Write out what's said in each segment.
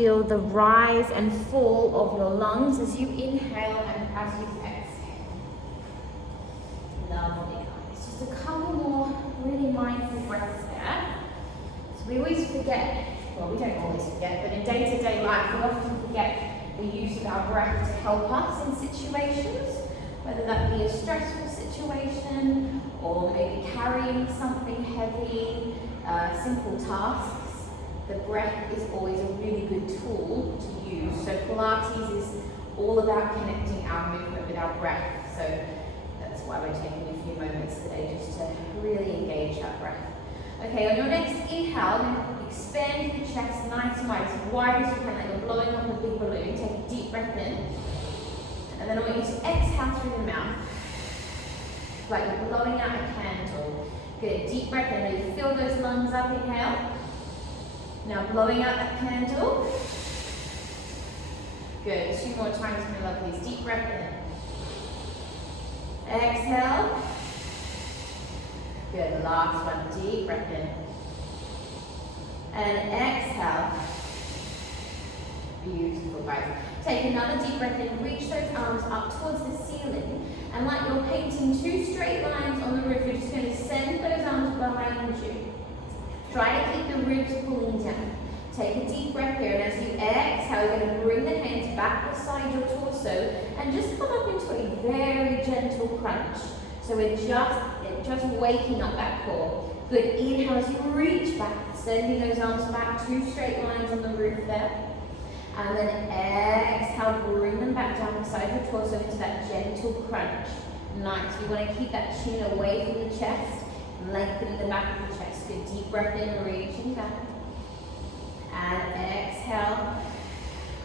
Feel the rise and fall of your lungs as you inhale and as you exhale. Lovely, guys. Just a couple more really mindful breaths there. So we always forget, well, we don't always forget, but in day-to-day life, we often forget the use of our breath to help us in situations, whether that be a stressful situation or maybe carrying something heavy, simple tasks. The breath is always a really good tool to use. So Pilates is all about connecting our movement with our breath. So that's why we're taking a few moments today just to really engage that breath. Okay, on your next inhale, expand the chest nice and wide, as wide as you can, like you're blowing up a big balloon. Take a deep breath in. And then I want you to exhale through the mouth, like you're blowing out a candle. Good, deep breath in. Really fill those lungs up, inhale. Now blowing out that candle. Good, 2 more times, my lovelies. Deep breath in. Exhale. Good, last one, deep breath in. And exhale. Beautiful, guys. Take another deep breath in, reach those arms up towards the ceiling. And like you're painting 2 straight lines on the roof, you're just going to send those arms behind you. Try to keep the ribs pulling down. Take a deep breath here, and as you exhale, you're going to bring the hands back beside your torso and just come up into a very gentle crunch. So we're just waking up that core. Good, inhale as you reach back, sending those arms back, 2 straight lines on the roof there. And then exhale, bring them back down beside your torso into that gentle crunch. Nice, we want to keep that chin away from the chest, lengthening the back of the chest. Good, deep breath in, reaching back. And exhale,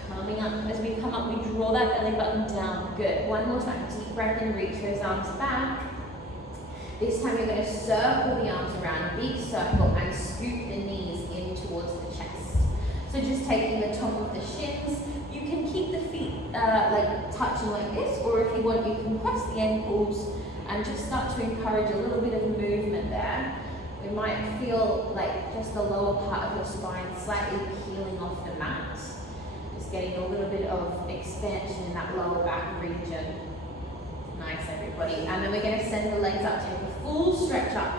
coming up. As we come up, we draw that belly button down. Good, one more time, deep breath in, reach those arms back. This time you're going to circle the arms around, big circle, and scoop the knees in towards the chest. So just taking the top of the shins, you can keep the feet like touching like this, or if you want, you can press the ankles and just start to encourage a little bit of movement there. We might feel like just the lower part of your spine slightly peeling off the mat. Just getting a little bit of expansion in that lower back region. Nice, everybody. And then we're going to send the legs up, take a full stretch up.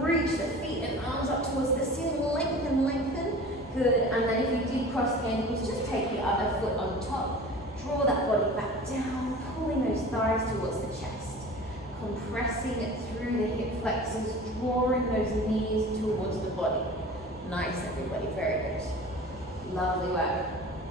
Reach the feet and arms up towards the ceiling, lengthen, lengthen. Good, and then if you did cross the ankles, just take the other foot on top. Draw that body back down, pulling those thighs towards the chest. Compressing it through the hip flexors, drawing those knees towards the body. Nice, everybody, very good. Lovely work.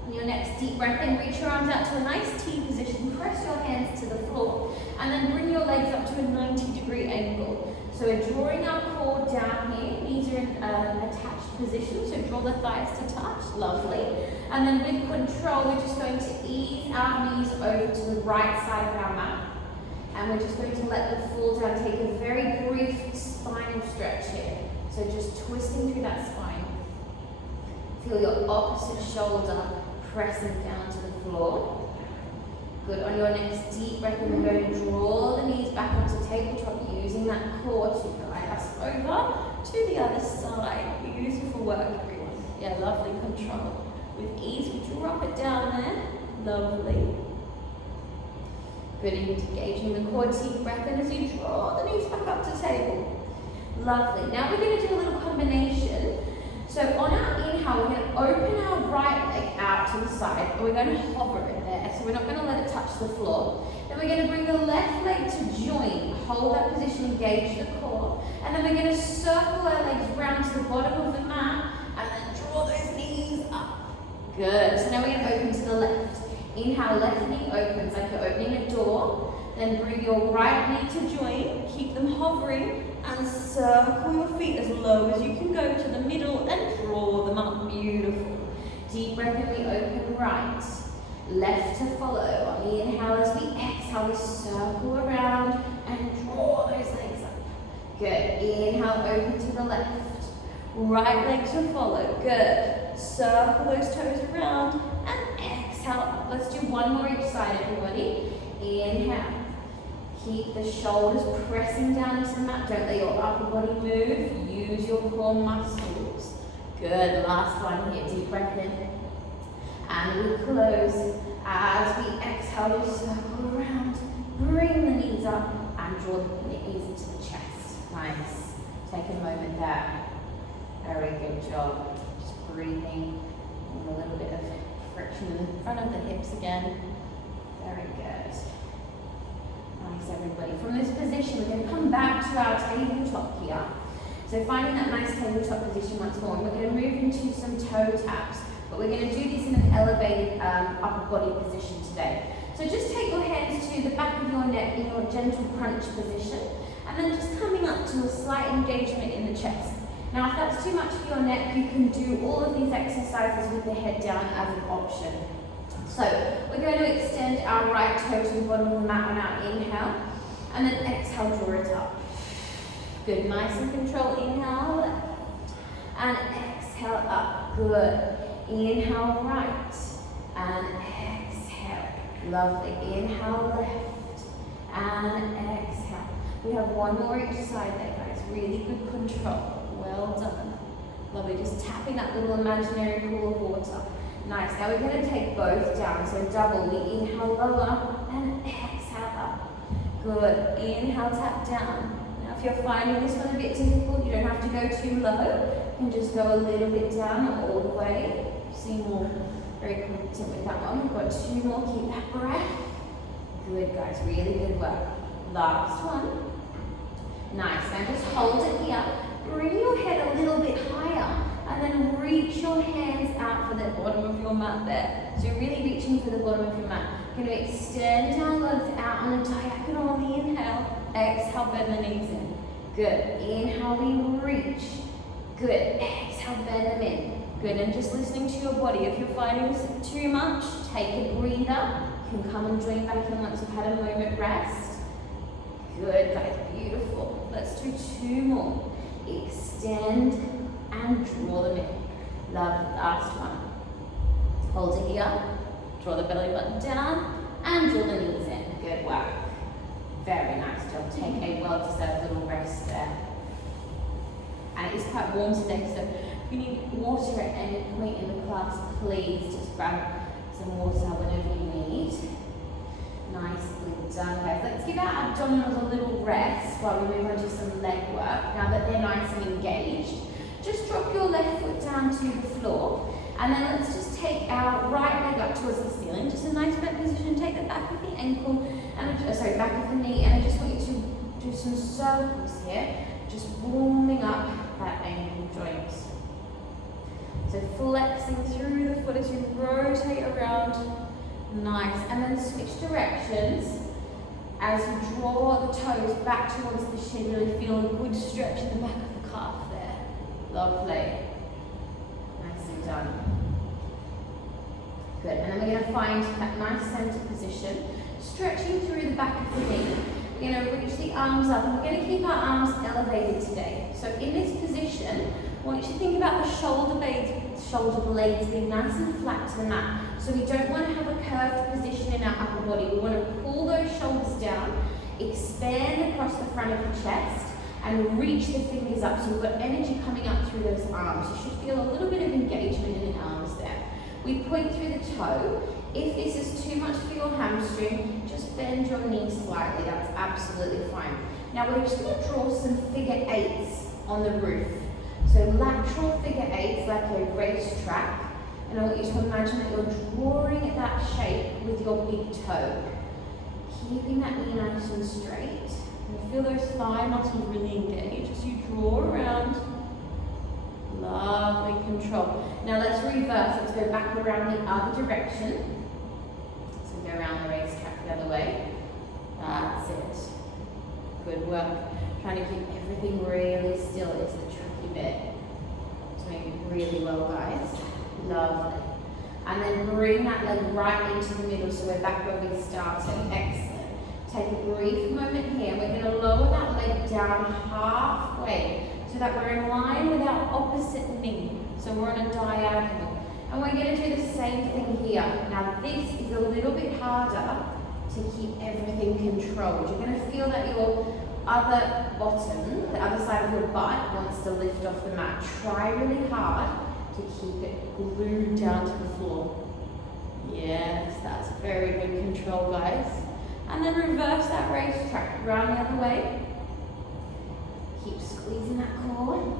On your next deep breath in, reach your arms out to a nice T position, press your hands to the floor, and then bring your legs up to a 90-degree angle. So we're drawing our core down here, knees are in an attached position, so draw the thighs to touch, lovely. And then with control, we're just going to ease our knees over to the right side of our mat. And we're just going to let them fall down, take a very brief spinal stretch here. So just twisting through that spine. Feel your opposite shoulder pressing down to the floor. Good, on your next deep breath, we're going to draw the knees back onto tabletop, using that core to guide us over to the other side. Beautiful work, everyone. Yeah, lovely control. With ease, we drop it down there. Lovely. Good, engaging the core, deep breath in as you draw the knees back up to table. Lovely. Now we're going to do a little combination. So on our inhale, we're going to open our right leg out to the side, and we're going to hover it there. So we're not going to let it touch the floor. Then we're going to bring the left leg to join. Hold that position, engage the core. And then we're going to circle our legs round to the bottom of the mat, and then draw those knees up. Good. So now we're going to open to the left. Inhale, left knee opens like you're opening a door. Then bring your right knee to join. Keep them hovering and circle your feet as low as you can go to the middle and draw them up. Beautiful. Deep breath in, we open right. Left to follow. On the inhale, as we exhale, we circle around and draw those legs up. Good. Inhale, open to the left. Right leg to follow. Good. Circle those toes around and exhale up. Let's do one more each side, everybody. Inhale. Keep the shoulders pressing down into the mat. Don't let your upper body move. Use your core muscles. Good. Last one here. Deep breath in. And we close as we exhale, we circle around, bring the knees up and draw the knees into the chest. Nice. Take a moment there. Very good job. Just breathing, and a little bit of friction in the front of the hips again. Very good. Nice, everybody. From this position, we're going to come back to our tabletop here. So finding that nice tabletop position once more. And we're going to move into some toe taps. But we're going to do this in an elevated upper body position today. So just take your hands to the back of your neck in your gentle crunch position. And then just coming up to a slight engagement in the chest. Now, if that's too much for your neck, you can do all of these exercises with the head down as an option. So we're going to extend our right toe to the bottom of the mat on our inhale, and then exhale, draw it up. Good, nice and controlled. Inhale, left, and exhale up. Good. Inhale, right, and exhale. Lovely. Inhale, left, and exhale. We have one more each side there, guys. Really good control. Well done. Lovely. Just tapping that little imaginary pool of water. Nice. Now we're going to take both down. So double. We inhale lower and exhale up. Good. Inhale, tap down. Now if you're finding this one a bit difficult, you don't have to go too low. You can just go a little bit down all the way. See more. Very competent with that one. We've got two more. Keep that breath. Good, guys. Really good work. Last one. Nice. Now just hold it here. Bring your head a little bit higher and then reach your hands out for the bottom of your mat there. So you're really reaching for the bottom of your mat. You're going to extend our legs out on a diagonal on the inhale. Exhale, bend the knees in. Good. Inhale, we reach. Good. Exhale, bend them in. Good. And just listening to your body. If you're finding this too much, take a breather. You can come and join back in once you've had a moment rest. Good, guys. Beautiful. Let's do two more. Extend and draw them in. Love. Last one. Hold it here. Draw the belly button down and draw the knees in. Good work. Very nice job. Take a well-deserved little rest there. And it is quite warm today, so if you need water at any point in the class, please just grab some water whenever you need. Nicely done, guys. Let's give our abdominals a little rest while we move on to some leg work. Now that they're nice and engaged, just drop your left foot down to the floor, and then let's just take our right leg up towards the ceiling. Just a nice bent position. Take the back of the ankle, and back of the knee, and I just want you to do some circles here, just warming up that ankle joint. So flexing through the foot as you rotate around. Nice. And then switch directions as you draw the toes back towards the shin. Really feel a good stretch in the back of the calf there. Lovely. Nicely done. Good. And then we're going to find that nice center position, stretching through the back of the knee. We're going to reach the arms up, and we're going to keep our arms elevated today. So in this position, I want you to think about the shoulder blades being nice and flat to the mat. So we don't want to have a curved position in our upper body. We want to pull those shoulders down, expand across the front of the chest, and reach the fingers up. So we've got energy coming up through those arms. You should feel a little bit of engagement in the arms there. We point through the toe. If this is too much for your hamstring, just bend your knee slightly. That's absolutely fine. Now we're just going to draw some figure eights on the roof. So lateral figure eights, like a racetrack. And I want you to imagine that you're drawing that shape with your big toe. Keeping that knee nice and straight. And feel those thigh muscles really engage as you draw around. Lovely control. Now let's reverse. Let's go back around the other direction. So go around the racetrack the other way. That's it. Good work. Trying to keep everything really still is the tricky bit. Doing it really well, guys. Lovely. And then bring that leg right into the middle, so we're back where we started. Excellent. Take a brief moment here. We're going to lower that leg down halfway so that we're in line with our opposite knee. So we're on a diagonal. And we're going to do the same thing here. Now this is a little bit harder to keep everything controlled. You're going to feel that your other bottom, the other side of your butt, wants to lift off the mat. Try really hard to keep it glued down to the floor. control, guys. And then reverse that race track, round the other way. Keep squeezing that core.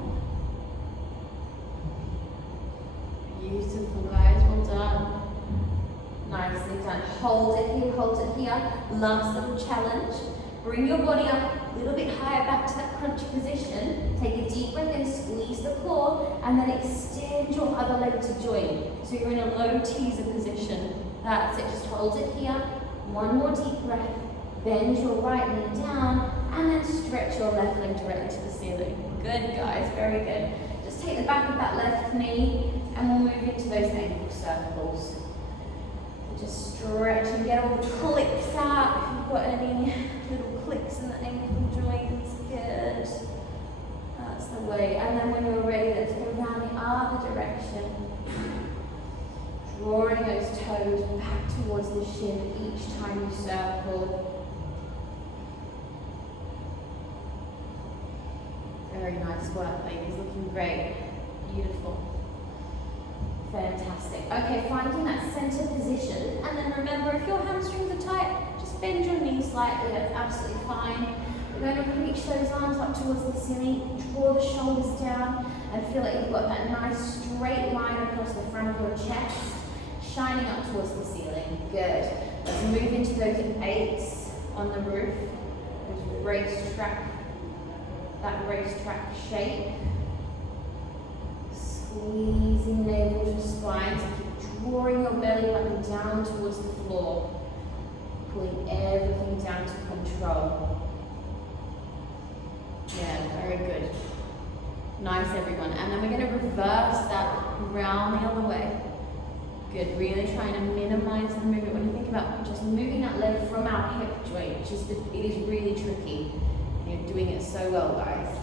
Beautiful, guys, well done. Nicely done. Hold it here. Last little challenge. Bring your body up a little bit higher back to that crunchy position. Take a deep breath in, squeeze the core, and then extend your other leg to join. So you're in a low teaser position. That's it, just hold it here. One more deep breath. Bend your right knee down, and then stretch your left leg directly to the ceiling. Good, guys, very good. Just take the back of that left knee, and we'll move into those ankle circles. Just stretch and get all the clicks out. If you've got any little clicks in the ankle joints, good. That's the way. And then when you're ready, let's go down the other direction. Drawing those toes back towards the shin each time you circle. Very nice work, ladies. Looking great. Beautiful. Fantastic. Okay, finding that center position, and then remember, if your hamstrings are tight, just bend your knees slightly. That's absolutely fine. We're going to reach those arms up towards the ceiling, draw the shoulders down, and feel like you've got that nice straight line across the front of your chest, shining up towards the ceiling. Good. Let's move into those 8s on the roof. Those racetrack, that racetrack shape. Squeezing the navel to the spine, so keep drawing your belly button down towards the floor, pulling everything down to control. Yeah, very good. Nice, everyone. And then we're going to reverse that round the other way. Good, really trying to minimize the movement. When you think about just moving that leg from our hip joint, it is really tricky. You're doing it so well, guys.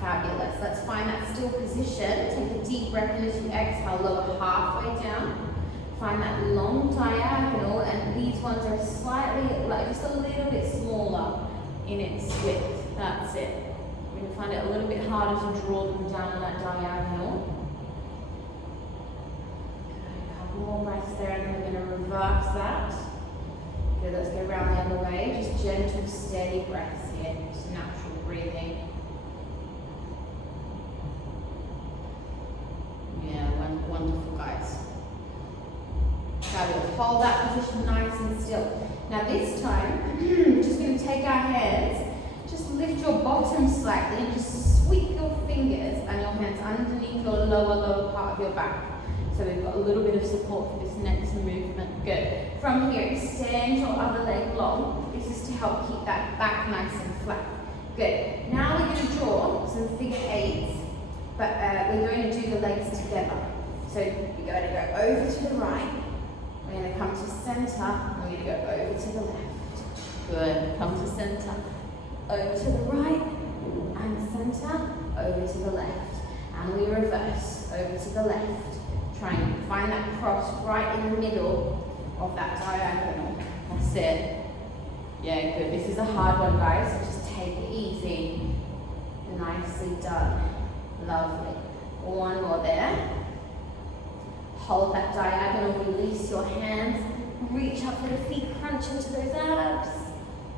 Fabulous. Let's find that still position. Take a deep breath in as you exhale, lower halfway down. Find that long diagonal, and these ones are slightly, like just a little bit smaller in its width. That's it. We're going to find it a little bit harder to draw them down on that diagonal. A couple more breaths there, and then we're going to reverse that. Good, let's go around the other way. Just gentle, steady breaths here. Just natural breathing. Yeah, wonderful, guys. Fabulous. Hold that position nice and still. Now this time, we're just going to take our hands, just lift your bottom slightly and just sweep your fingers and your hands underneath your lower part of your back. So we've got a little bit of support for this next movement. Good. From here, extend your other leg long. This is to help keep that back nice and flat. Good. Now we're going to draw some figure 8s. But we're going to do the legs together. So you're going to go over to the right. We're going to come to center. And we're going to go over to the left. Good. Come to center. Over to the right. And center. Over to the left. And we reverse. Over to the left. Try and find that cross right in the middle of that diagonal. That's it. Yeah, good. This is a hard one, guys. So just take it easy. Nicely done. Lovely. One more there. Hold that diagonal, release your hands, reach up for the feet, crunch into those abs,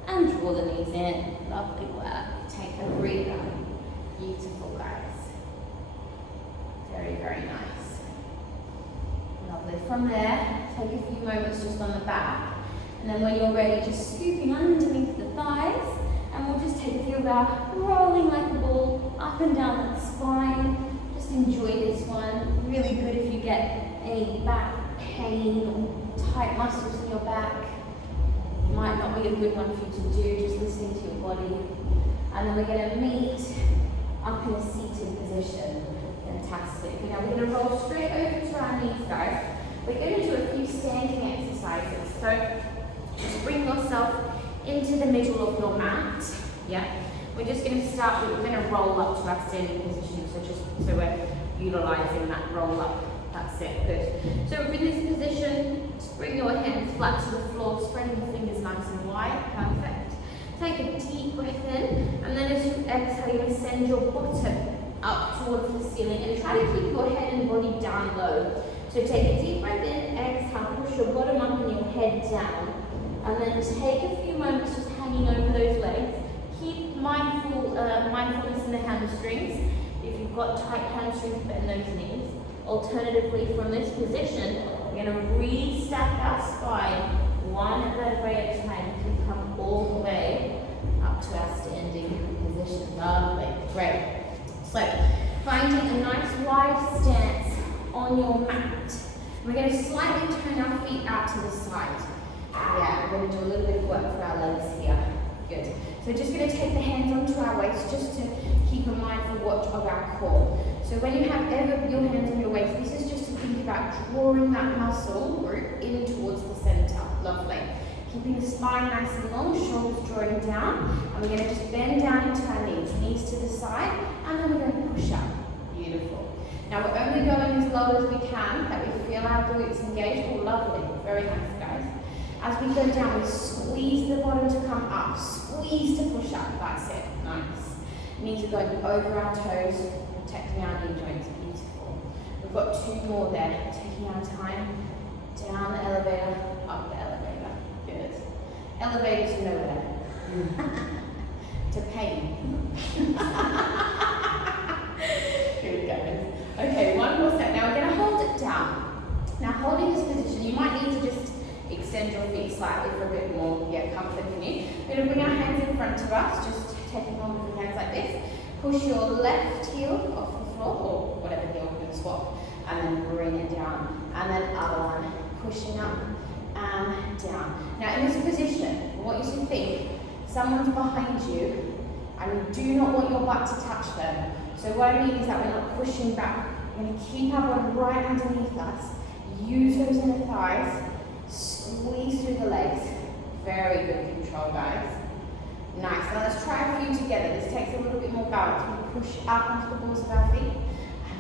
and draw the knees in. Lovely work. Take a breather. Beautiful, guys. Very, very nice. Lovely. From there, take a few moments just on the back, and then when you're ready, just scooping underneath the thighs. And we'll just take a few of our rolling like a ball up and down that spine. Just enjoy this one. Really good if you get any back pain or tight muscles in your back. It might not be a good one for you to do, just listening to your body. And then we're going to meet up in a seated position. Fantastic. Now we're going to roll straight over to our knees, guys. We're going to do a few standing exercises. So just bring yourself into the middle of your mat. Yeah. We're just going to start with, we're going to roll up to our standing position. So we're utilizing that roll up. That's it. Good. So in this position, just bring your hands flat to the floor, spreading the fingers nice and wide. Perfect. Take a deep breath in, and then as you exhale, you send your bottom up towards the ceiling, and try to keep your head and body down low. So take a deep breath in, exhale, push your bottom up and your head down. And then take a few moments just hanging over those legs. Keep mindfulness in the hamstrings. If you've got tight hamstrings, bend those knees. Alternatively, from this position, we're going to restack our spine one vertebrae at a time to come all the way up to our standing position. Lovely, great. So, finding a nice wide stance on your mat. We're going to slightly turn our feet out to the side. Yeah, we're going to do a little bit of work for our legs here. Good. So just going to take the hands onto our waist just to keep a mindful watch of our core. So when you have your hands on your waist, this is just to think about drawing that muscle group in towards the center. Lovely. Keeping the spine nice and long, shoulders drawing down. And we're going to just bend down into our knees to the side, and then we're going to push up. Beautiful. Now we're only going as low as we can, that we feel our glutes engaged. Oh, lovely. Very nice, guys. As we go down, we squeeze the bottom to come up, squeeze to push up. That's it. Nice. Knees are going over our toes, protecting our knee joints. Beautiful. We've got two more there. Taking our time. Down the elevator, up the elevator. Good. Elevator to nowhere. To pain. Good, guys. Okay, one more set. Now we're going to hold it down. Now holding this position, you might need to just extend your feet slightly for a bit more comfort in you. We're going to bring our hands in front of us, just taking hold of your hands like this. Push your left heel off the floor, or whatever heel you're going to swap, and then bring it down. And then other one, pushing up and down. Now in this position, I want you to think someone's behind you, and you do not want your butt to touch them. So what I mean is that we're not pushing back. We're going to keep our body right underneath us. Use those inner thighs. Squeeze through the legs. Very good control, guys. Nice. Now let's try a few together. This takes a little bit more balance. We push up onto the balls of our feet. And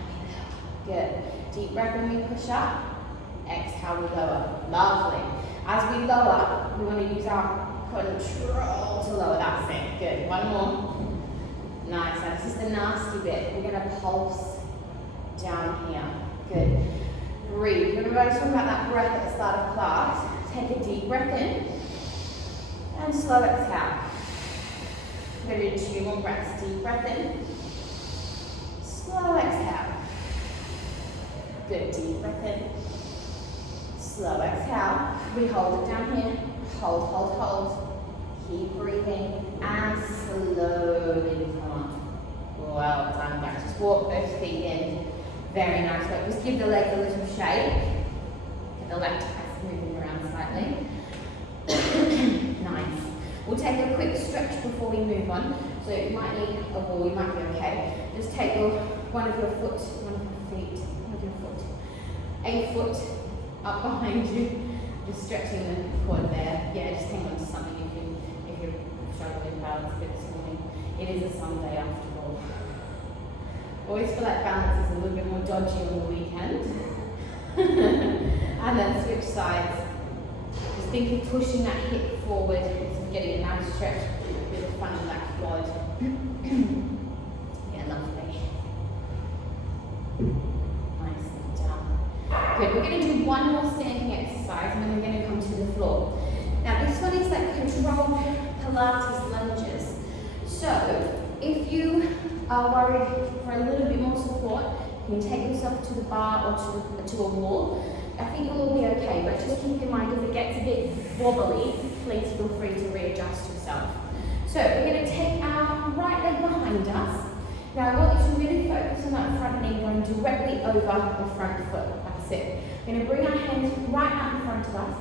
we lower. Good. Deep breath when we push up. Exhale, we lower. Lovely. As we lower, we want to use our control to lower. That's it. Good. One more. Nice. Now this is the nasty bit. We're going to pulse down here. Good. Breathe. Remember I was talking about that breath at the start of class. Take a deep breath in and slow exhale. We're going to do 2 more breaths. Deep breath in, slow exhale. Good. Deep breath in, slow exhale. We hold it down here. Hold, hold, hold. Keep breathing and slowly come up. Well done, guys. Just walk those feet in. Very nice work. Just give the legs a little shake. Get the left calf moving around slightly. Nice. We'll take a quick stretch before we move on. So you might need a wall, you might be okay. Just take one of your feet, a foot up behind you. Just stretching the quad there. Yeah, just hang on to something if you're struggling with balance a bit this morning. It is a Sunday after all. Always feel like balance is a little bit more dodgy on the weekend. And then switch sides. Just think of pushing that hip forward, so getting a nice stretch with the front of that quad. Yeah, lovely. Nice and down. Good. We're going to do one more standing exercise, and then we're going to come to the floor. Now this one is like controlled Pilates lunges. So if you are worried for a little bit more support, you can take yourself to the bar or to a wall. I think you'll all be okay, but just keep in mind if it gets a bit wobbly, please feel free to readjust yourself. So we're going to take our right leg behind us. Now I want you to really focus on that front knee going directly over the front foot. That's it. We're going to bring our hands right out in front of us.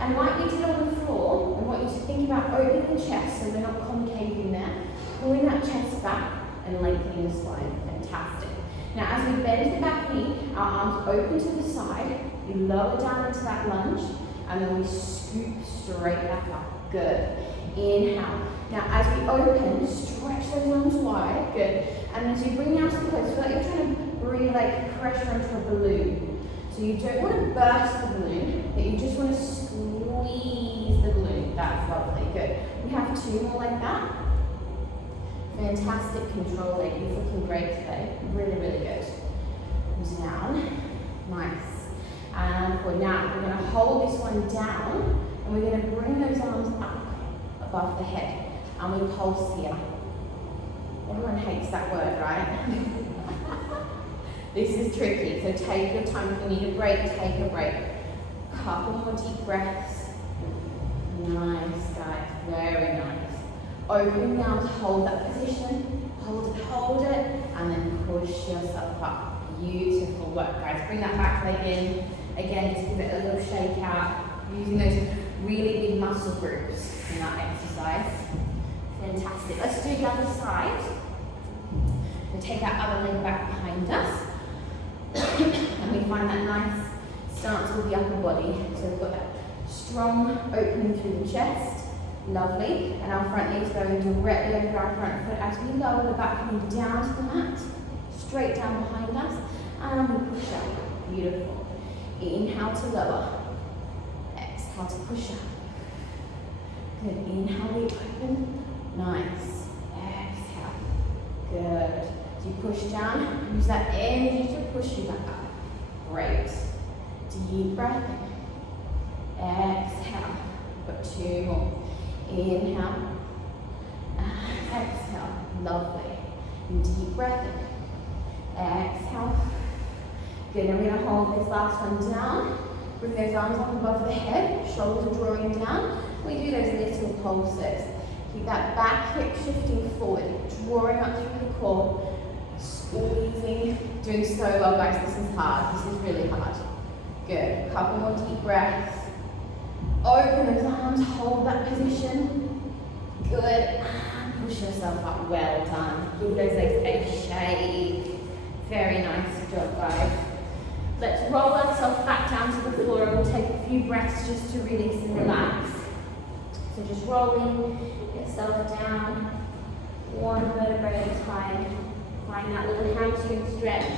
And like we did on the floor, I want you to think about opening the chest so we're not concaving there. Pulling that chest back and lengthening the spine. Fantastic. Now as we bend the back knee, our arms open to the side, we lower down into that lunge, and then we scoop straight back up. Good. Inhale. Now as we open, stretch those arms wide. Good. And as you bring the arms close, feel like you're trying to breathe like pressure into a balloon. So you don't want to burst the balloon, but you just want to squeeze the balloon. That's lovely. Good. We have 2 more like that. Fantastic control there. You're looking great today. Really, really good. Down. Nice. and forward. Now, we're going to hold this one down, and we're going to bring those arms up above the head, and we pulse here. Everyone hates that word, right? This is tricky, so take your time. If you need a break, take a break. Couple more deep breaths. Nice, guys, very nice. Opening the arms, hold that position, hold it, and then push yourself up. Beautiful work, guys. Bring that back leg in. Again, just give it a little shake out, using those really big muscle groups in that exercise. Fantastic. Let's do the other side. We take that other leg back behind us, and we find that nice stance with the upper body. So we've got that strong opening through the chest. Lovely. And our front knee is going directly over our front foot as we lower the back knee down to the mat, straight down behind us, and we push up. Beautiful. Inhale to lower. Exhale to push up. Good. Inhale, we open. Nice. Exhale. Good. So you push down, use that energy to push you back up. Great. Deep breath. Exhale. Put 2 more. Inhale. Exhale. Lovely. Deep breath in. Exhale. Good. And we're going to hold this last one down. Bring those arms up above the head. Shoulders are drawing down. We do those little pulses. Keep that back hip shifting forward. Drawing up through the core. Squeezing. Doing so well, guys. This is hard. This is really hard. Good. Couple more deep breaths. Open those arms. Hold that position. Good. And push yourself up. Well done. Give those legs a shake. Very nice job, guys. Let's roll ourselves back down to the floor, and we'll take a few breaths just to release and relax. So just rolling yourself down, one vertebrae at a time. Find that little hamstring stretch,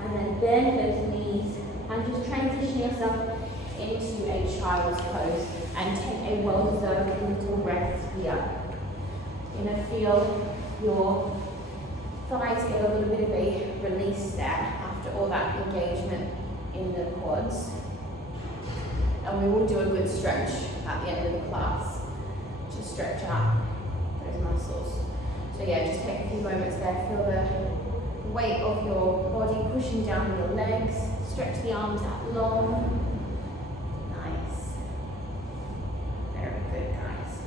and then bend those knees, and just transition yourself into a child's pose, and take a well-deserved little rest here. You're going to feel your thighs get a little bit of a release there after all that engagement in the quads. And we will do a good stretch at the end of the class to stretch out those muscles. So yeah, just take a few moments there, feel the weight of your body pushing down your legs, stretch the arms out long. Nice. Very good, guys.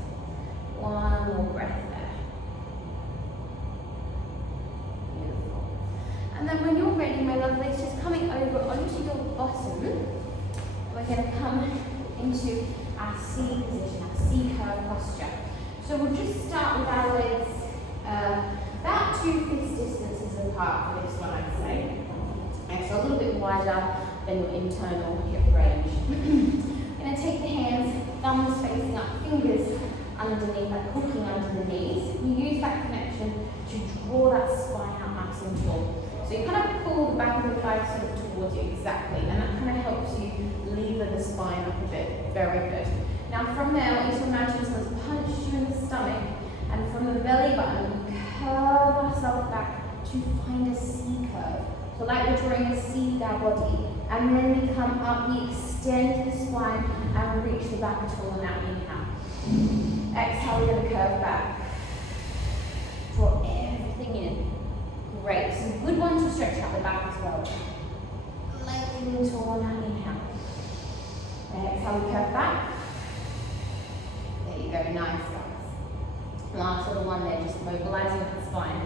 One more breath there. Beautiful. And then when you're ready, my lovelies, just coming over onto your bottom, we're going to come into our C position, our C curve posture. So we'll just start with our legs about 2 fist distances apart for this one, I'd say. Okay, so a little bit wider than your internal hip range. I'm going to take the hands, thumbs facing up, fingers underneath, like hooking under the knees. You use that connection to draw that spine out nice and tall. So you kind of pull the back of the thighs sort of towards you, exactly, and that kind of helps you lever the spine up a bit. Very good. Now from there, I want you to imagine someone's punched you in the stomach, and from the belly button, we curve ourselves back to find a C curve. So like we're drawing a C with our body, and then we come up, we extend the spine, and we reach the back tall on that inhale. Exhale, we're going to curve back. Draw everything in. Great. So a good one to stretch out the back as well. Legs tall on that inhale. Exhale, we curve back. There you go. Nice, guys. Last little one there, just mobilizing the spine.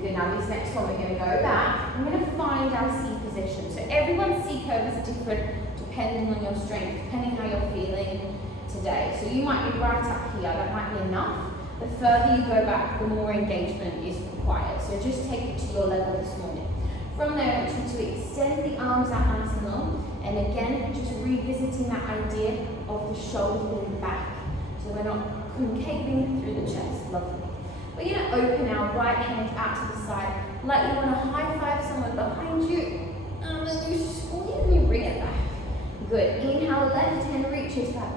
Good. Now this next one, we're going to go back. I'm going to find our C position. So everyone's C curve is different depending on your strength, depending how you're feeling today. So you might be right up here. That might be enough. The further you go back, the more engagement is required. So just take it to your level this morning. From there, I want you to extend the arms out nice and long. And again, just revisiting that idea of the shoulders being back. So we're not concaving through the chest. Lovely. We're going to open our right hand out to the side, like you want to high five someone behind you. And then you squeeze and you bring it back. Good. Inhale, left hand reaches back.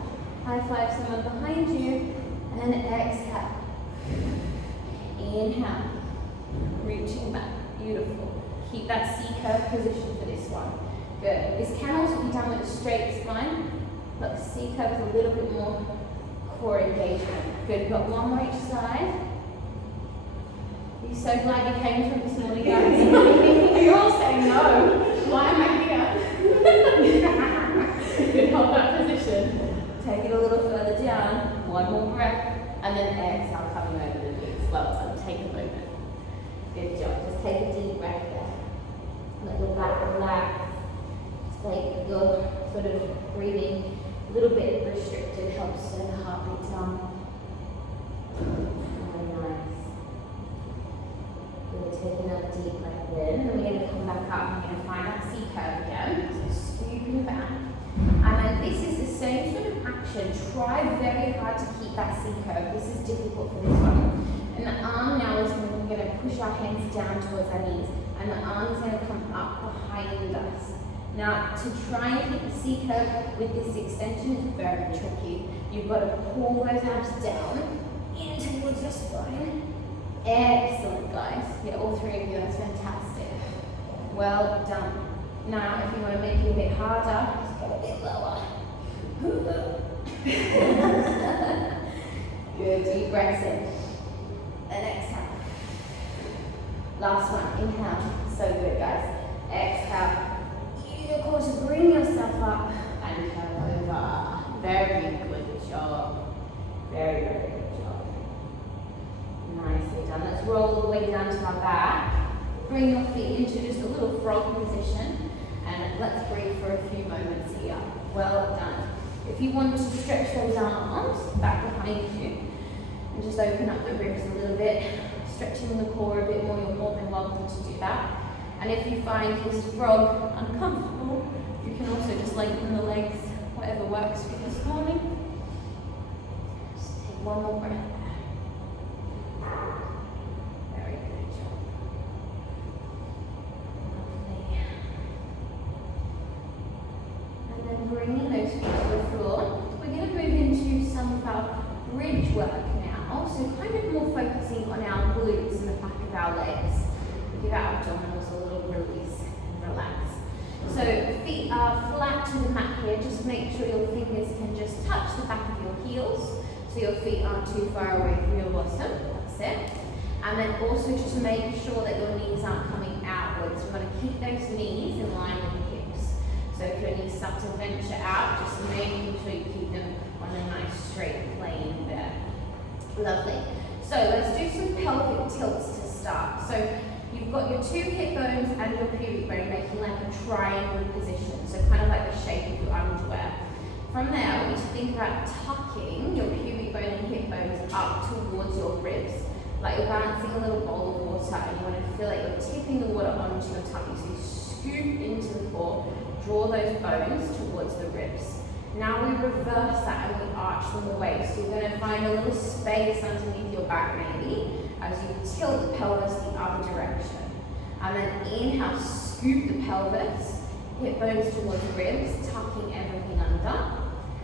High five someone behind you. And exhale. Inhale. Reaching back. Beautiful. Keep that C curve position for this one. Good. This can also be done with a straight spine. Look, C curve with a little bit more core engagement. Good. Got one more each side. Are you so glad you came from this morning, guys? You're all saying no. Why am I here? Good. Hold that position. Take it a little further down. One more breath. And then exhale, coming over the knees. Well done. Take a moment. Good job. Just take a deep breath there. Let your back relax. Like your sort of breathing a little bit restricted helps slow the heartbeat down. Very nice. We're going to take another deep breath in, and we're going to come back up and we're going to find that C curve again. So scooping back. And then this is the same sort of action. Try very hard to keep that C curve. This is difficult for this one. And the arm now is we're going to push our hands down towards our knees, and the arm is going to come up behind us. Now, to try and keep the C curve with this extension is very tricky. You've got to pull those abs down in towards your spine. Excellent, guys. Yeah, all three of you, that's fantastic. Well done. Now, if you want to make it a bit harder, just go a bit lower. Good, deep breaths in. And exhale. Last one, inhale. So good, guys. Exhale. Of course, bring yourself up and curve over. Very good job. Very, very good job. Nicely done. Let's roll all the way down to our back. Bring your feet into just a little frog position, and let's breathe for a few moments here. Well done. If you want to stretch those arms back behind you and just open up the ribs a little bit, stretching the core a bit more, you're more than welcome to do that. And if you find this frog uncomfortable, you can also just lengthen the legs, whatever works for you this morning. Just take one more breath. Very good job. Lovely. And then bringing those feet to the floor, we're going to move into some of our bridge work now. So kind of more focusing on our glutes and the back of our legs. Give our abdominals a little release and relax. So feet are flat to the mat here. Just make sure your fingers can just touch the back of your heels so your feet aren't too far away from your bottom. That's it. And then also just make sure that your knees aren't coming outwards. We want to keep those knees in line with the hips. So if your knees start to venture out, just making sure you keep them on a nice straight plane there. Lovely. So let's do some pelvic tilts to start. So you've got your two hip bones and your pubic bone making like a triangle position, so kind of like the shape of your underwear. From there, I want you to think about tucking your pubic bone and hip bones up towards your ribs, like you're balancing a little bowl of water and you want to feel like you're tipping the water onto your tummy. So you scoop into the core, draw those bones towards the ribs. Now we reverse that and we arch them away. So you're going to find a little space underneath your back maybe, as you tilt the pelvis the other direction. And then inhale, scoop the pelvis, hip bones towards the ribs, tucking everything under.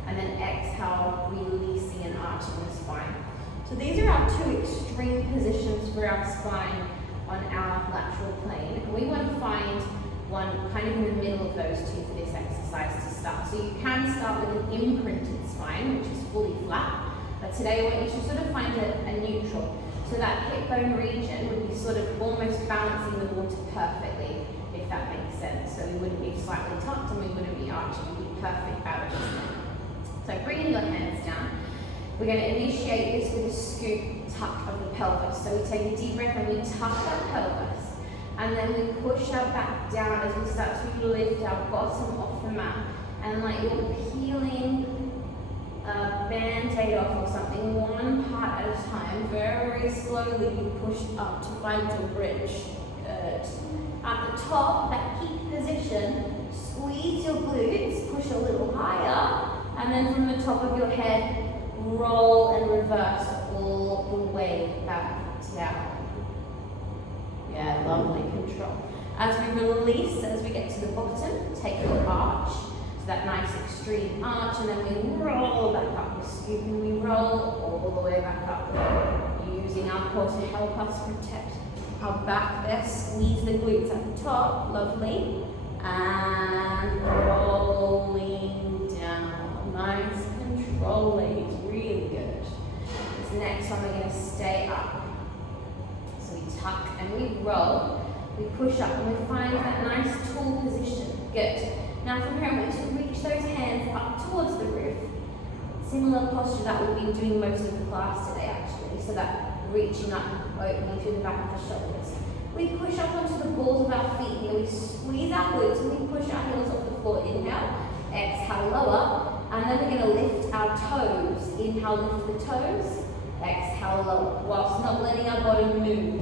And then exhale, releasing and arching the spine. So these are our two extreme positions for our spine on our lateral plane. And we want to find one kind of in the middle of those two for this exercise to start. So you can start with an imprinted spine, which is fully flat. But today I want you to sort of find a neutral. So that hip bone region would be sort of almost balancing the water perfectly, if that makes sense. So we wouldn't be slightly tucked and we wouldn't be arching, it would be perfect balance. So bringing your hands down, we're going to initiate this with a scoop tuck of the pelvis. So we take a deep breath and we tuck our pelvis. And then we push our back down as we start to lift our bottom off the mat. And like you're peeling a band-aid off or something, one part at a time, very slowly you push up to find your bridge. Good. At the top, that peak position, squeeze your glutes, push a little higher, and then from the top of your head, roll and reverse all the way back down. Yeah, lovely control. As we release, as we get to the bottom, take your arch. That nice extreme arch, and then we roll back up. We scoop and we roll all the way back up. Using our core to help us protect our back there. Squeeze the glutes at the top, lovely. And rolling down. Nice control, ladies, really good. This next one, we're going to stay up. So we tuck and we roll, we push up and we find that nice tall position. Good. Now from here, I want you to reach those hands up towards the roof. Similar posture that we've been doing most of the class today, actually. So that reaching up, opening through the back of the shoulders. We push up onto the balls of our feet here. We squeeze our glutes and we push our heels off the floor. Inhale, exhale, lower. And then we're going to lift our toes. Inhale, lift the toes. Exhale, lower. Whilst not letting our body move.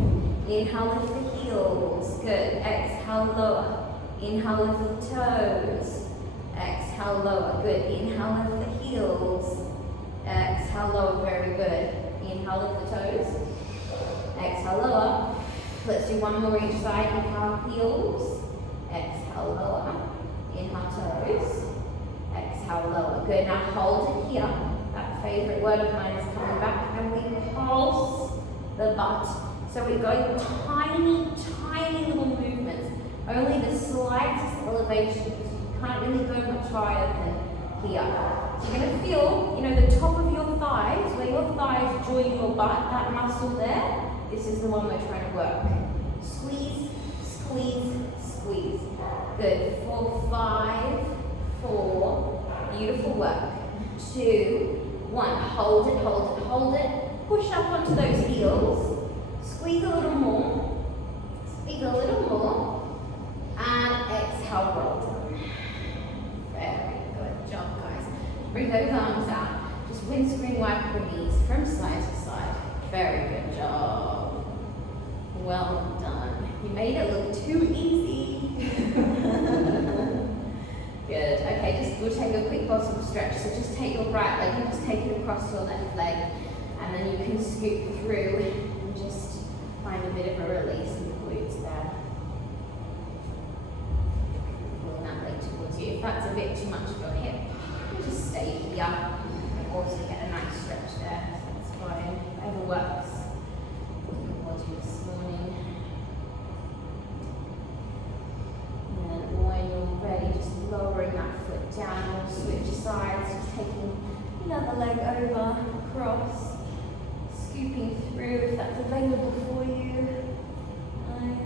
Inhale, lift the heels. Good. Exhale, lower. Inhale, lift the toes. Exhale, lower. Good. Inhale, lift the heels. Exhale, lower. Very good. Inhale, lift the toes. Exhale, lower. Let's do one more each side. Inhale, heels. Exhale, lower. Inhale, toes. Exhale, lower. Good. Now hold it here. That favorite word of mine is coming back. And we pulse the butt. So we go tiny, tiny little movements. Only the slightest elevation. You can't really go much higher than here. So you're going to feel, the top of your thighs, where your thighs join your butt, that muscle there. This is the one we're trying to work. Squeeze, squeeze, squeeze. Good. For 5, 4. Beautiful work. 2, 1. Hold it, hold it, hold it. Push up onto those heels. Squeeze a little more. Squeeze a little more. And exhale, roll down. Very good job, guys. Bring those arms out. Just windscreen wipe the knees from side to side. Very good job. Well done. You made it look too easy. Good. Okay, we'll take a quick bottom stretch. So just take your right leg and just take it across your left leg. And then you can scoot through and just find a bit of a release in the glutes there. Pulling that leg towards you. If that's a bit too much for your hip, you just stay here and also get a nice stretch there. So that's fine. Whatever works for your body this morning. And then when you're ready, just lowering that foot down. We'll switch sides, just taking the other leg over, across, scooping through if that's available for you. Nice.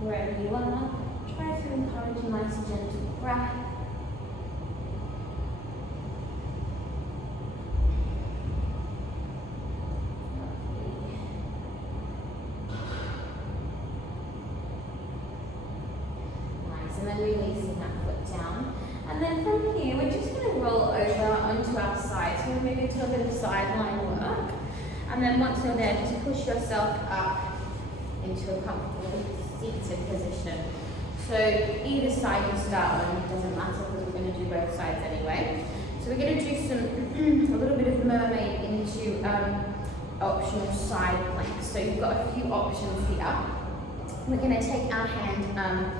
Wherever you are, try to encourage a nice gentle breath. And then releasing that foot down. And then from here, we're just going to roll over onto our side. So we're moving to a bit of sideline work. And then once you're there, just push yourself up into a comfortable seated position. So either side you start on, it doesn't matter because we're going to do both sides anyway. So we're going to do a little bit of mermaid into optional side planks. So you've got a few options here. We're going to take our hand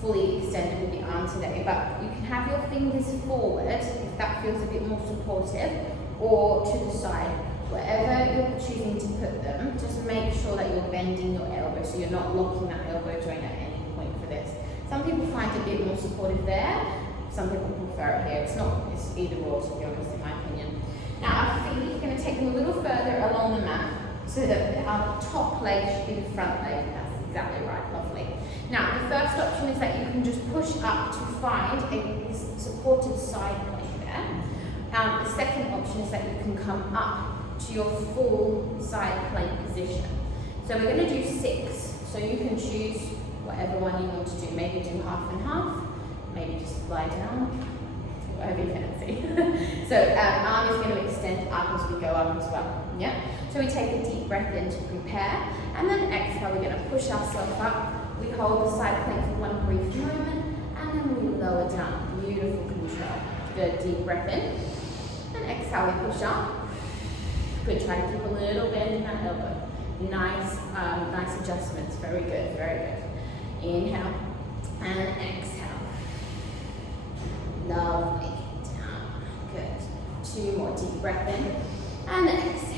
fully extended with the arm today, but you can have your fingers forward if that feels a bit more supportive, or to the side. Wherever you're choosing to put them, just make sure that you're bending your elbow so you're not locking that elbow joint at any point for this. Some people find it a bit more supportive there, some people prefer it here. It's either or, to be honest, in my opinion. Now our feet, you're going to take them a little further along the mat so that our top leg should be the front leg. That's exactly right, lovely. Now, the first option is that you can just push up to find a supported side plank there. The second option is that you can come up to your full side plank position. So we're going to do 6. So you can choose whatever one you want to do. Maybe do half and half. Maybe just lie down. Whatever you fancy. So arm is going to extend up as we go up as well. Yeah. So we take a deep breath in to prepare, and then exhale. We're going to push ourselves up. We hold the side plank for one brief moment, and then we lower down. Beautiful control. Good, deep breath in, and exhale, we push up. Good, try to keep a little bend in that elbow. Nice, nice adjustments. Very good, very good. Inhale, and exhale. Lovely, down. Good. 2 more, deep breath in, and exhale.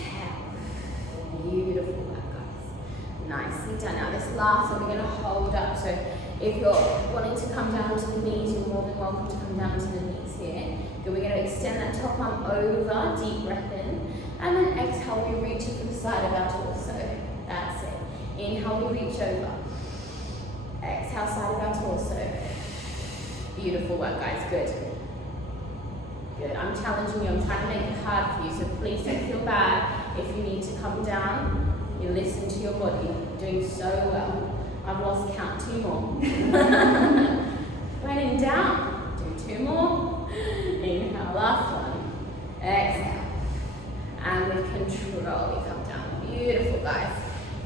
Beautiful work, guys. Nicely done. Now this last one we're going to hold up. So If you're wanting to come down to the knees, you're more than welcome to come down to the knees here. Good, we're going to extend that top arm over, deep breath in, and then exhale, we reach it to the side of our torso. That's it. Inhale, we reach over. Exhale, side of our torso. Beautiful work, guys, good. Good, I'm challenging you, I'm trying to make it hard for you, so please don't feel bad if you need to come down. You listen to your body, you're doing so well. I've lost count, 2 more. When in doubt, do 2 more. Inhale, last one. Exhale. And with control, we come down. Beautiful, guys.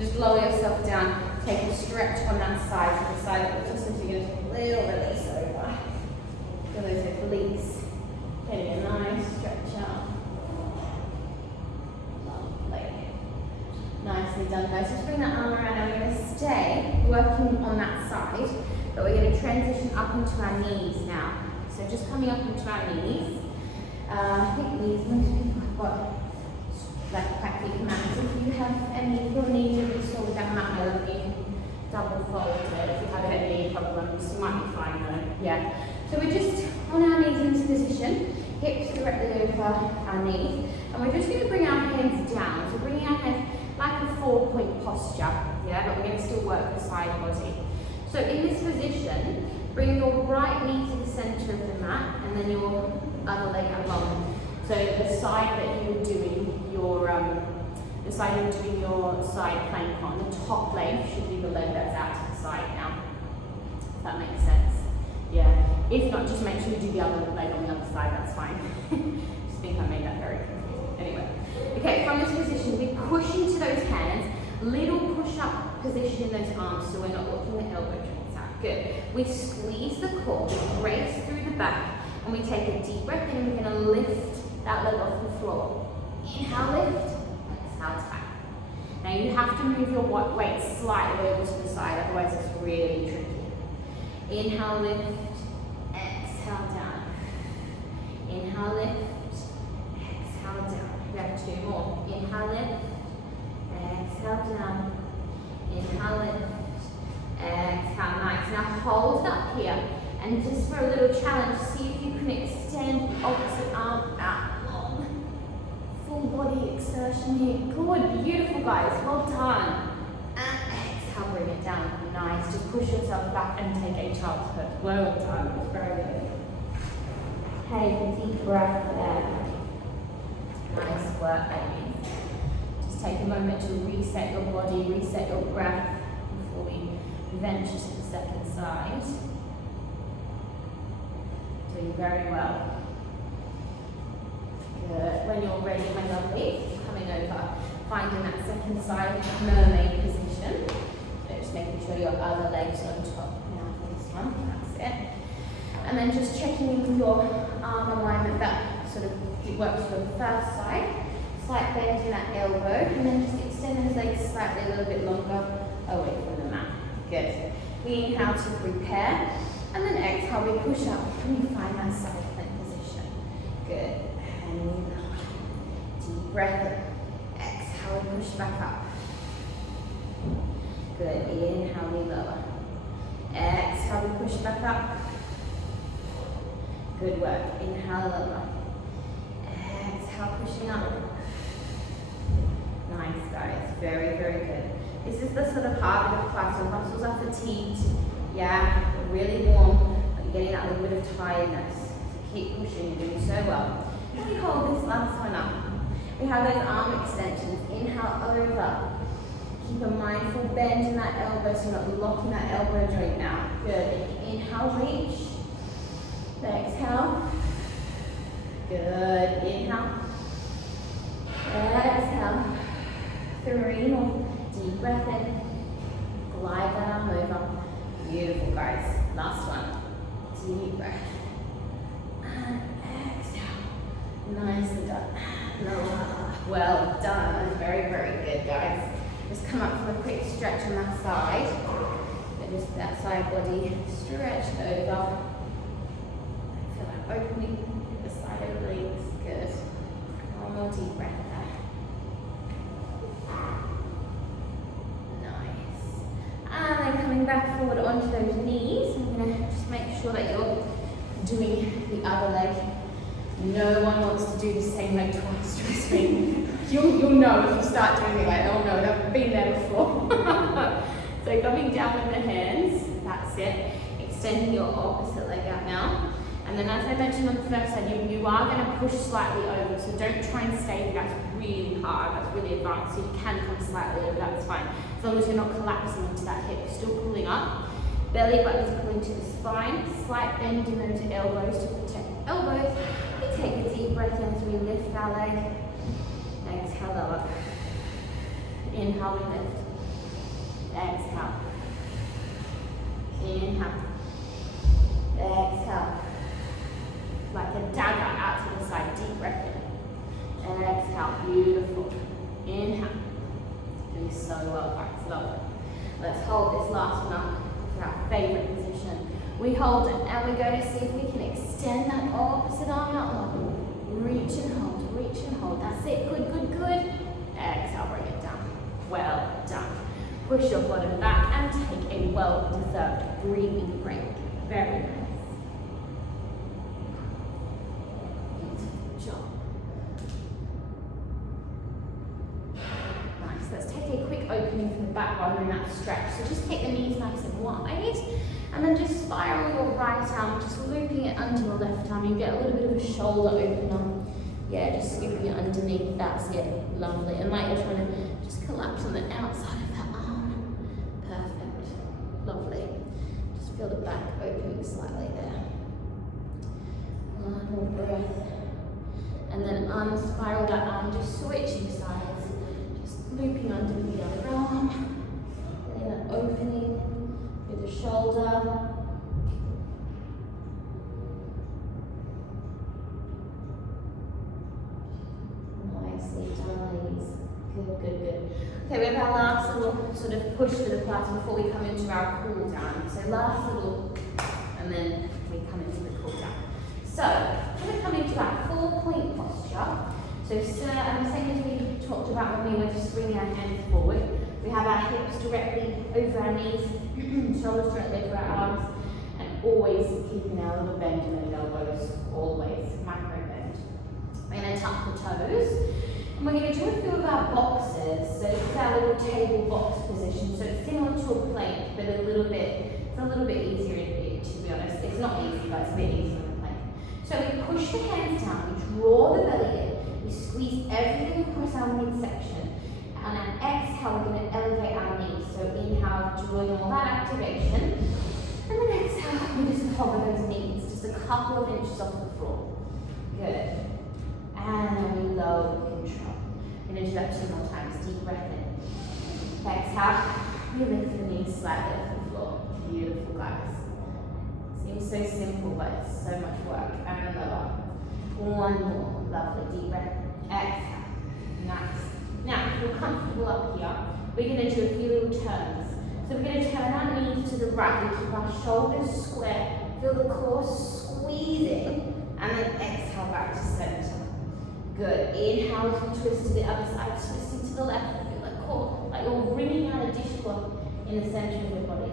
Just lower yourself down. Take a stretch on that side to the side of the just as you're going to take a little release over. Feel those obliques. Getting a nice stretch out. Lovely. Nicely done, guys. Just bring that arm around and we're going to stay working on that side, but we're going to transition up into our knees now. So just coming up into our knees. I think knees, most people have got like quite big mats. If you have any, your knees are really sore with that mat, I love you. Double fold it. If you have any knee problems, you might be fine though. Yeah. So we're just on our knees in this position, hips directly over our knees, and we're just going to bring our hands down. So bringing our hands like a 4-point posture, yeah, but we're going to still work the side body. So in this position, bring your right knee to the center of the mat, and then your other leg along. So the side that you're doing your side plank on, the top leg should be the leg that's out to the side now. If that makes sense. Yeah. If not, just make sure you do the other leg on the other side, that's fine. Just think I made that very confusing. Anyway. Okay, from this position, we push into those hands, little push-up position in those arms so we're not looking the elbow joints out. Good. We squeeze the core, brace through the back, and we take a deep breath in, and we're going to lift that leg off the floor. Inhale, lift. Exhale, tap. Now you have to move your weight slightly over to the side, otherwise it's really tricky. Inhale, lift. Exhale, down. Inhale, lift. Exhale, down. We have 2 more. Inhale, lift. Exhale, down. Inhale, lift. Exhale, nice. Now hold it up here, and just for a little challenge, see if you can extend the opposite arm out long. Full body exertion here. Good, beautiful, guys. Well done. And exhale, bring it down. Nice. Just push yourself back and take a child's pose. Well done. Very good. Take a deep breath there. Nice work, ladies. Just take a moment to reset your body, reset your breath before we venture to the second side. Doing very well. Good. When you're ready, my lovely, coming over, finding that second side mermaid position. So just making sure your other leg's on top now for this one. That's it. And then just checking with your arm alignment that sort of works for the first side. Slight bend in that elbow, and then just extend those legs slightly a little bit longer away from the mat. Good. We inhale to prepare, and then exhale, we push up and we find that side plank position. Good. And deep breath in. Exhale, we push back up. Good. Inhale, we lower. Exhale, we push back up. Good work. Inhale, lower. Exhale, pushing up. Nice, guys. Very, very good. This is the sort of heart of the class. Your muscles are fatigued. Yeah, they're really warm, but you're getting that little bit of tiredness. So keep pushing. You're doing so well. Let me hold this last one up. We have those arm extensions. Inhale over. Keep a mindful bend in that elbow so you're not locking that elbow joint now. Good. Inhale, reach. Exhale. Good. Inhale. Exhale. 3 more. Deep breath in. Glide that arm over. Beautiful, guys. Last one. Deep breath. And exhale. Nicely done. Lower. Well done. Very, very good, guys. Just come up for a quick stretch on that side. And just that side body stretched over. Feel that opening the side of the legs. Good. One more deep breath there. Nice. And then coming back forward onto those knees. I'm going to just make sure that you're doing the other leg. No one wants to do the same leg twice, trust me. You'll know if you start doing it like, oh no, I've been there before. So coming down with the hands, that's it. Extending your opposite leg out now. And then as I mentioned on the first side, you are going to push slightly over, so don't try and stay here, that's really hard, that's really advanced, so you can come slightly over, that's fine. As long as you're not collapsing into that hip, you're still pulling up. Belly buttons pulling to the spine, slight bend in those elbows to protect the elbows. We take a deep breath in as we lift our leg. Exhale, lower. Inhale, we lift. Exhale. Inhale. Exhale. Like a dagger out to the side, deep breath in. Exhale, beautiful. Inhale. Doing so well, guys, love it. Let's hold this last one up for our favorite position. We hold it and we're going to see if we can extend that opposite arm out long. Reach and hold, reach and hold. That's it, good, good, good. Exhale, bring it down. Well done. Push your bottom back and take a well-deserved breathing break. Very nice. Nice, let's take a quick opening from the back while we're in that stretch. So just take the knees nice and wide, and then just spiral your right arm, just looping it under your left arm. You get a little bit of a shoulder opener. Yeah, just scooping it underneath, that's it, lovely. And like you're trying to just collapse on the outside of that arm. Perfect, lovely. Just feel the back opening slightly there. One more breath. And then unspiral that arm, just switching sides. Just looping under the other arm. Getting that opening through the shoulder. Nicely done, ladies. Good, good, good. Okay, we have our last little sort of push for the Pilates before we come into our cool down. So last little, and then we come into the cool down. So, we're going to come into our 4-point posture. So, same as we talked about when we were just bringing our hands forward. We have our hips directly over our knees, shoulders directly over our arms, and always keeping our little bend in the elbows, always, micro bend. We're going to tuck the toes, and we're going to do a few of our boxes. So this is our little table box position. So it's similar to a plank, but it's a little bit easier to be honest. It's not easy, but it's a bit easier. So we push the hands down, we draw the belly in, we squeeze everything across our midsection, and on exhale we're going to elevate our knees. So inhale, doing all that activation, and then exhale, we just hover those knees, just a couple of inches off the floor. Good. And then we lower with control. We're going to do that 2 more times, deep breath in. Exhale, we lift the knees slightly off the floor. Beautiful, guys. Seems so simple, but it's so much work. And lower. One more. Lovely. Deep breath. Exhale. Nice. Now, if you're comfortable up here, we're going to do a few little turns. So we're going to turn our knees to the right. We keep our shoulders square. Feel the core squeezing. And then exhale back to center. Good. Inhale as we twist to the other side. Twisting to the left. Feel that core, like you're wringing out a dishcloth in the center of your body.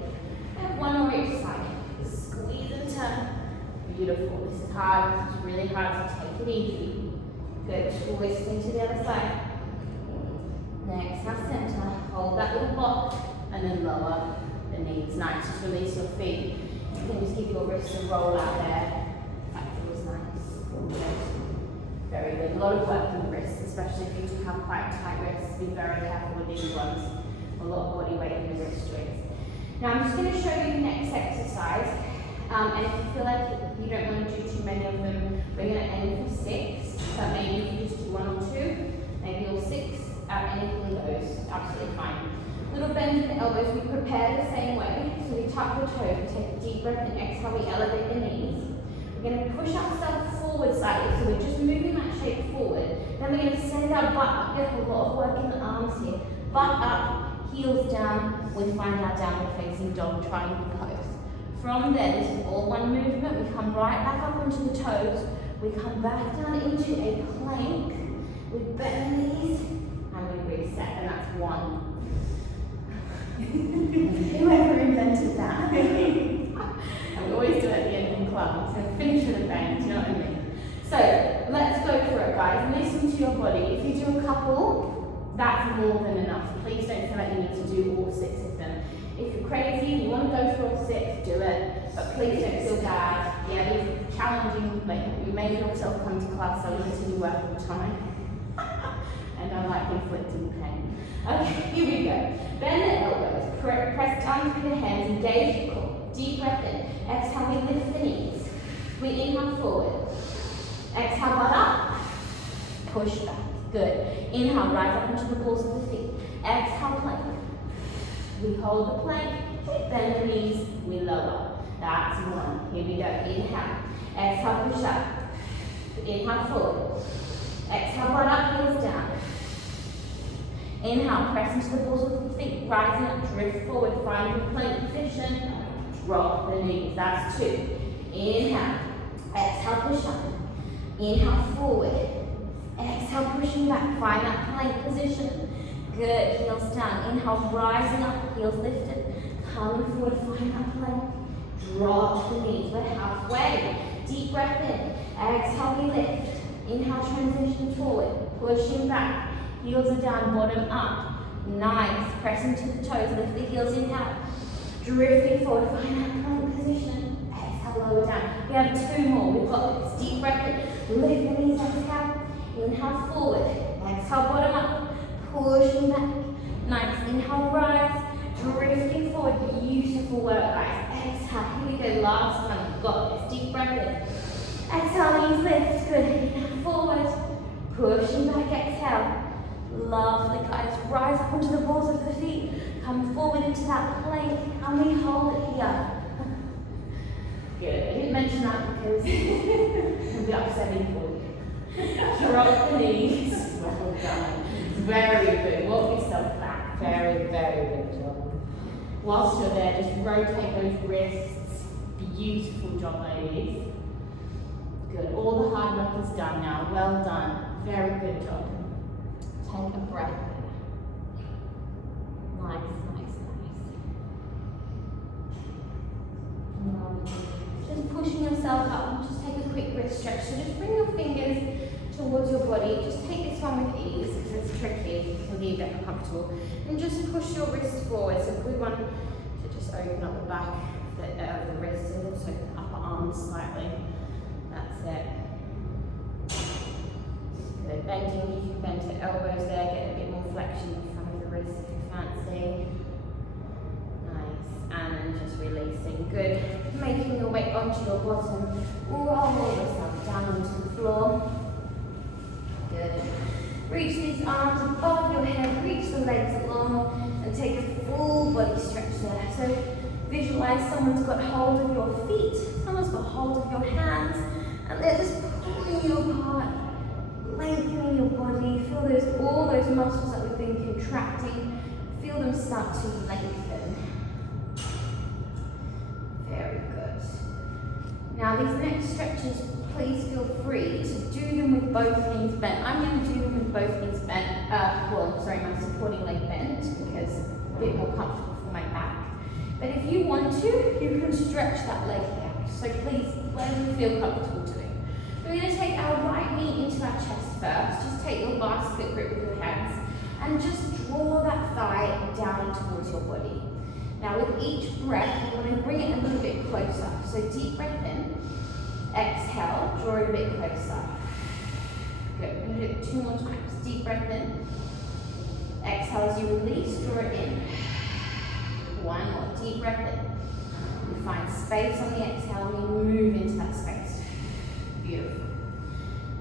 And one more each side. Squeeze and turn. Beautiful. This is hard. It's really hard, so take it easy. Good. Twisting to the other side. Next, our center. Hold that little block and then lower the knees. Nice. Just release your feet. You can just give your wrists a roll out there. That feels nice. Good. Very good. A lot of work on the wrists, especially if you do have quite tight wrists. Be very careful with these ones. A lot of body weight in the wrist joints. Now I'm just going to show you the next exercise, and if you feel like you don't want to do too many of them, we're going to aim for 6. So maybe you can just do 1 or 2, maybe all 6, anything of those, absolutely fine. Little bend in the elbows, we prepare the same way. So we tuck the toes, we take a deep breath and exhale, we elevate the knees. We're going to push ourselves forward slightly, so we're just moving that shape forward. Then we're going to send our butt up. There's a lot of work in the arms here. Butt up, heels down, we find our downward facing dog triangle pose. From there, this is all one movement. We come right back up onto the toes. We come back down into a plank. We bend the knees and we reset, and that's 1. Whoever invented that. And we always do it at the end of the class, so finish with a bang, do you know what I mean? So, let's go for it, guys. Listen to your body. If you do a couple, that's more than enough. Please don't feel like you need to do all 6 of them. If you're crazy and you want to go for all 6, do it. But please don't feel bad. Yeah, these are challenging, like you made yourself come to class, so listen, you work all the time. And I like inflicting pain. Okay, here we go. Bend the elbows, press down through the hands, engage your core. Deep breath in. Exhale, we lift the knees. We inhale forward. Exhale, butt up. Push back. Good. Inhale, rise up into the balls of the feet. Exhale, plank. We hold the plank. We bend the knees. We lower. That's 1. Here we go. Inhale. Exhale, push up. Inhale, forward. Exhale, butt up, heels down. Inhale, press into the balls of the feet. Rising up, drift forward. Find your plank position. Drop the knees. That's 2. Inhale. Exhale, push up. Inhale, forward. Exhale, pushing back. Find that plank position. Good. Heels down. Inhale, rising up. Heels lifted. Coming forward. Find that plank. Drop the knees. We're halfway. Deep breath in. Exhale, we lift. Inhale, transition forward. Pushing back. Heels are down. Bottom up. Nice. Press into the toes. Lift the heels. Inhale. Drifting forward. Find that plank position. Exhale, lower down. We have 2 more. We've got this. Deep breath in. Lift the knees. Exhale. Inhale, forward. Exhale, bottom up. Pushing back. Nice. Inhale, rise. Drifting forward. Beautiful work, guys. Exhale. Here we go. Last one. We've got this. Deep breath in. Exhale, knees lift. Good. Inhale, forward. Pushing back. Exhale. Lovely, guys. Rise up onto the balls of the feet. Come forward into that plank. And we hold it here. Good. I didn't mention that because it'll be upsetting for you. Drop the knees. Well done. Very good. Walk yourself back. Very, very good job. Whilst you're there, just rotate those wrists. Beautiful job, ladies. Good. All the hard work is done now. Well done. Very good job. Take a breath. Nice, nice, nice. Just pushing yourself up. Just take a quick wrist stretch. So just bring your fingers towards your body. Just take this one with ease because it's tricky. It can be a bit uncomfortable. And just push your wrists forward. So we want to just open up the back of the wrists and also upper arms slightly. That's it. Good. Bending, you can bend your elbows there, get a bit more flexion in front of the wrist if you fancy. Nice. And then just releasing. Good. Making your way onto your bottom. Roll yourself down onto the floor. Good. Reach these arms above your head, reach the legs along, and take a full body stretch there. So visualize someone's got hold of your feet, someone's got hold of your hands, and they're just pulling you apart, lengthening your body. Feel all those muscles that we've been contracting, feel them start to lengthen. Very good. Now these next stretches, please feel free to do them with both knees bent. I'm going to do them with both knees bent, my supporting leg bent because it's a bit more comfortable for my back. But if you want to, you can stretch that leg out. So please, whatever you feel comfortable doing. We're going to take our right knee into our chest first. Just take your basket grip with your hands and just draw that thigh down towards your body. Now with each breath, we're going to bring it a little bit closer. So deep breath in. Exhale, draw it a bit closer. Good. We're going to do it 2 more times. Deep breath in. Exhale as you release, draw it in. 1 more. Deep breath in. We find space on the exhale and we move into that space. Beautiful.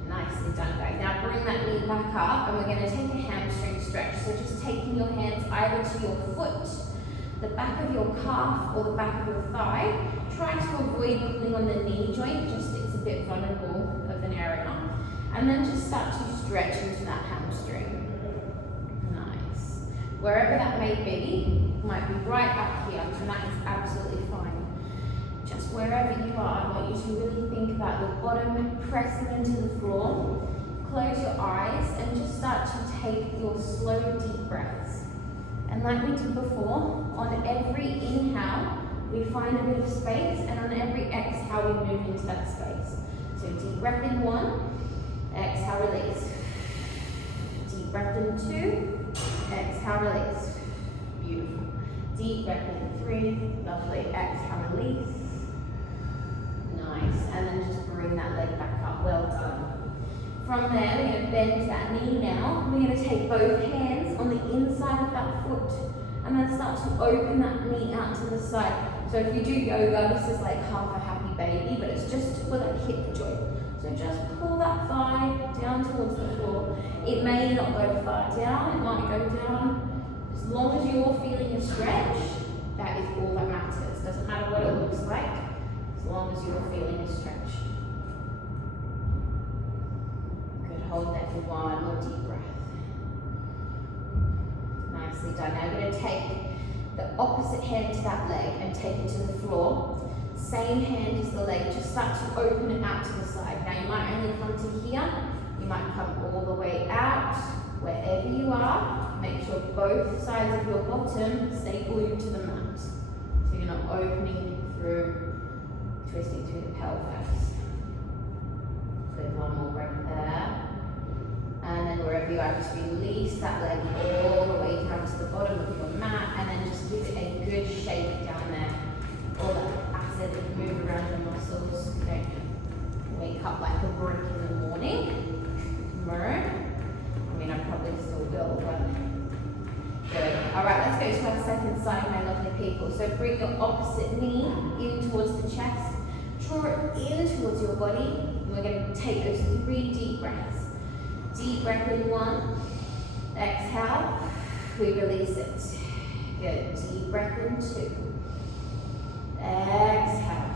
Nicely done, guys. Now bring that knee back up and we're going to take a hamstring stretch. So just taking your hands either to your foot, the back of your calf, or the back of your thigh. Try to avoid pulling on the knee joint, just it's a bit vulnerable of an area. And then just start to stretch into that hamstring. Nice. Wherever that may be, might be right up here, and that is absolutely fine. Just wherever you are, I want you to really think about your bottom pressing into the floor. Close your eyes and just start to take your slow, deep breaths. And like we did before, on every inhale, we find a bit of space, and on every exhale, we move into that space. So deep breath in 1, exhale, release. Deep breath in 2, exhale, release. Beautiful. Deep breath in 3, lovely. Exhale, release. Nice. And then just bring that leg back up. Well done. From there, we're going to bend that knee now. We're going to take both hands on the inside of that foot and then start to open that knee out to the side. So if you do yoga, this is like half a happy baby, but it's just for that hip joint. So just pull that thigh down towards the floor. It may not go far down, it might go down. As long as you're feeling a stretch, that is all that matters. Doesn't matter what it looks like, as long as you're feeling a stretch. Hold that for 1 more deep breath. Nicely done. Now we're going to take the opposite hand to that leg and take it to the floor. Same hand as the leg, just start to open it out to the side. Now you might only come to here, you might come all the way out. Wherever you are, make sure both sides of your bottom stay glued to the mat. So you're not opening through, twisting through the pelvis. Good, 1 more breath there. And then wherever you are, just release that leg all the way down to the bottom of your mat, and then just give it a good shake down there. All that acid move around your muscles. Don't wake up like a brick in the morning. Tomorrow. I mean, I probably still will, but good. All right, let's go to our second side, my lovely people. So bring your opposite knee in towards the chest. Draw it in towards your body. And we're going to take those 3 deep breaths. Deep breath in 1, exhale, we release it. Good, deep breath in 2, exhale.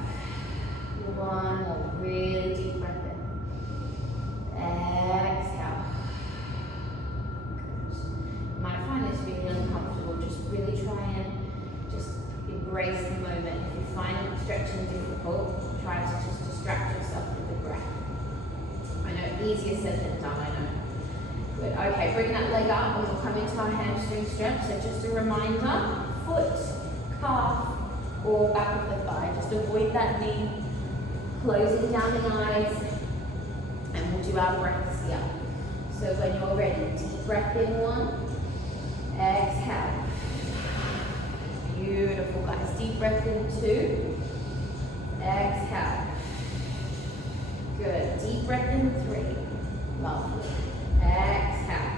1 more, really deep breath in, exhale. Good. You might find this really uncomfortable, just really try and just embrace the moment. If you find stretching difficult, try to just distract yourself with the breath. I know, easier said than done, I know. Good, okay, bring that leg up and we'll come into our hamstring stretch. So just a reminder, foot, calf, or back of the thigh. Just avoid that knee, closing down the eyes, and we'll do our breaths here. So when you're ready, deep breath in 1, exhale. Beautiful, guys. Deep breath in 2, exhale. Good. Deep breath in 3. Lovely. Exhale.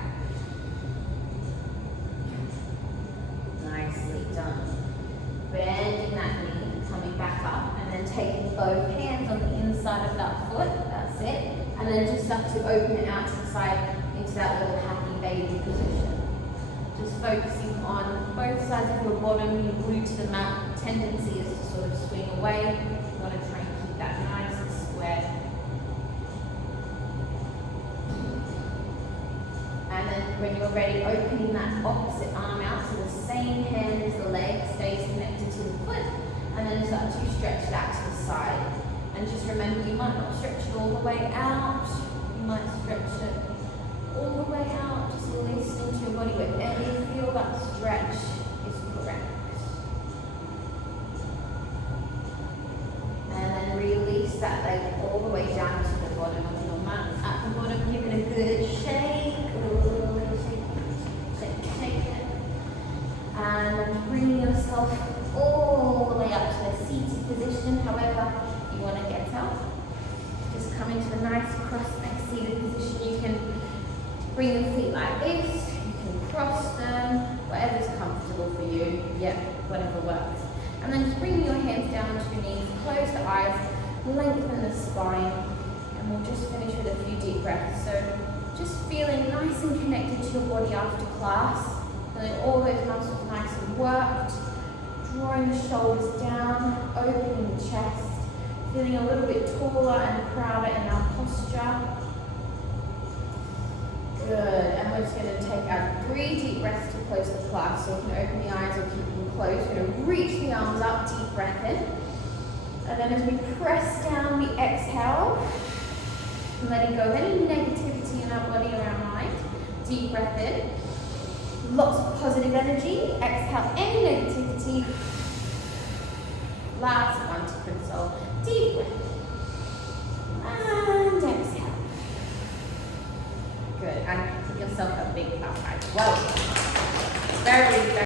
Nicely done. Bending that knee, coming back up, and then taking both hands on the inside of that foot. That's it. And then just start to open it out to the side into that little happy baby position. Just focusing on both sides of your bottom, you're glued to the mat. Tendency is to sort of swing away. You want to try and keep that nice and square. And then when you're ready, opening that opposite arm out so the same hand as the leg stays connected to the foot, and then start to stretch that to the side. And just remember, you might not stretch it all the way out, you might stretch it all the way out, just listen to your body wherever you feel that stretch is correct. And then release that leg all the way down to the bottom of your mat. At the bottom, give it a good shake. Shake it. And bring yourself all the way up to a seated position, however you want to get up. Just come into a nice cross-neck seated position. You can bring your feet like this, you can cross them, whatever's comfortable for you. Yep, whatever works. And then just bring your hands down onto your knees, close the eyes, lengthen the spine, and we'll just finish with a few deep breaths. So just feeling nice and connected to your body after class, feeling all those muscles nice and worked, drawing the shoulders down, opening the chest, feeling a little bit taller and prouder in our posture. Good, and we're just going to take our 3 deep breaths to close the class. So you can open the eyes or keep them closed. We're going to reach the arms up, deep breath in. And then as we press down, we exhale, letting go of any negativity in our body or our mind. Deep breath in. Lots of positive energy. Exhale any negativity. Last one to console. Deep breath. And exhale. Good. And give yourself a big clap. Well, very, very